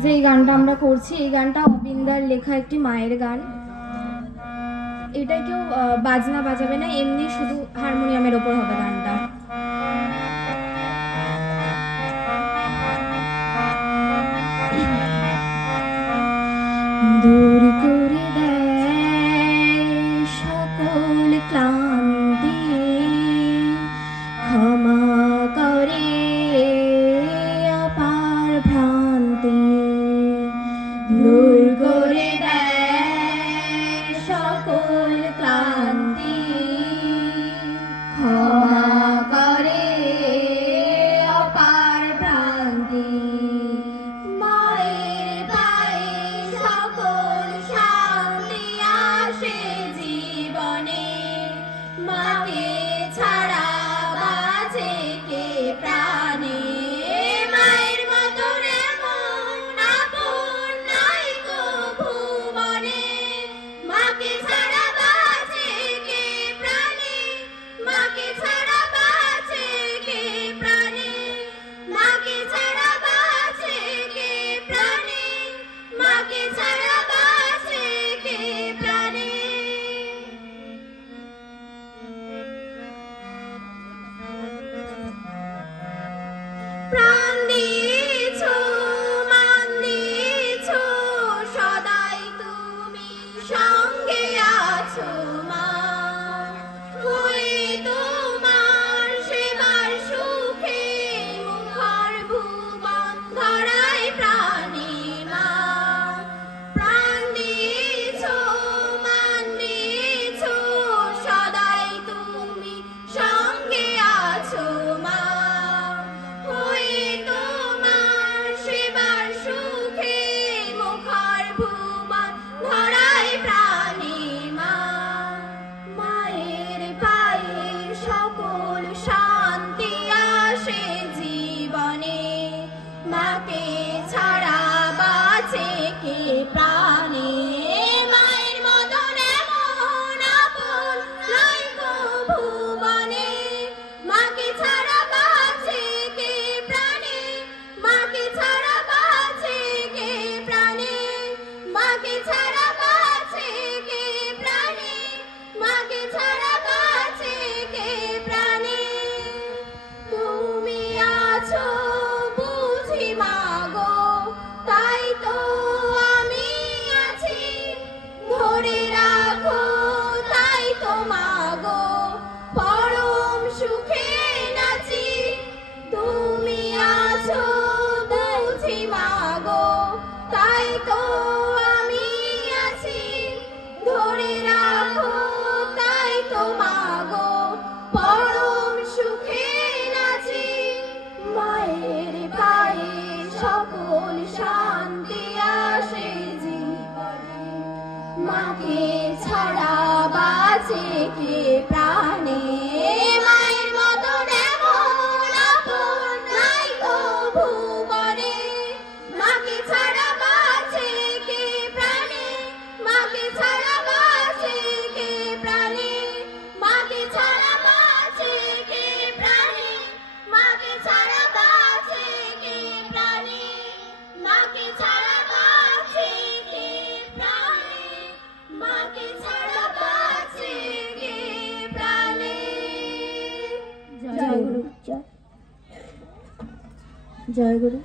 যে গানটা আমরা করছি এই গানটা অবিন্দার লেখা একটি মায়ের গান। এটা কেউ বাজনা বাজাবে না, এমনি শুধু হারমোনিয়ামের ওপর হবে গানটা। দূর করে দেয় সকল ক্লান্তি, ক্ষমা করে অপার ভ্রান্তি। দূর করে দেয় সকল ক্লান্তি, ক্ষমা করে অপার ভ্রান্তি। মায়ের পায়ে সকল শান্তি আসে জীবনে, মাকে ছাড়া বাঁচে কে প্রাণে। মায়ের মতন এমন আপন নাই গো ভুবনে, মাকে ছাড়া বাঁচে কে প্রাণে। মাকে ছাড়া বাঁচে কে প্রাণে, মাকে ছাড়া বাঁচে কে প্রাণে, মাকে ছাড়া বাঁচে কে প্রাণে। প্রাণ দিয়েছো, মান দিয়েছো, সদাই তুমি সঙ্গে আছো মা। হয়ে তোমার সেবার সুখে মুখর ভুবন ধরায় প্রাণে মা। প্রাণ দিয়েছো, মান দিয়েছো, সদাই তুমি সঙ্গে আছো মা। হয়ে তোমার সেবার সুখে মুখর ভুবন ধরায় প্রাণে মা। মায়ের পায়ে সকল শান্তি আসে জীবনে, মাকে ছাড়া বাঁচে কে প্রাণে। মায়ের মতন এমন আপন নাই গো ভুবনে, মাকে ছাড়া বাঁচে কে প্রাণে। মাকে ছাড়া বাঁচে কে প্রাণে, মাকে ছাড়া বাঁচে কে প্রাণে, মাকে ছাড়া বাঁচে কে প্রাণে। তুমি আছো বুঝি মা গো, তাই তো আমি আছি। ধরে রাখো তাই তো মা গো, পরম সুখে নাচি। তুমি আছো বুঝি মা গো, তাই তো আমি আছি। ধরে রাখো তাই তো মা গো, পরম সুখে নাচি। মায়ের পায়ে সকল শান্তি আসে জীবনে, মাকে ছাড়া বাঁচে কে প্রাণে। মায়ের মতন এমন আপন নাই গো ভুবনে, মাকে ছাড়া বাঁচে কে প্রাণে। মাকে ছাড়া বাঁচে কে প্রাণে, মাকে ছাড়া বাঁচে কে প্রাণে, মাকে ছাড়া বাঁচে কে প্রাণে, মাকে ছাড়া বাঁচে কে প্রাণে, মাকে ছাড়া বাঁচে কে প্রাণে। জয় গুরু। জয় গুরু।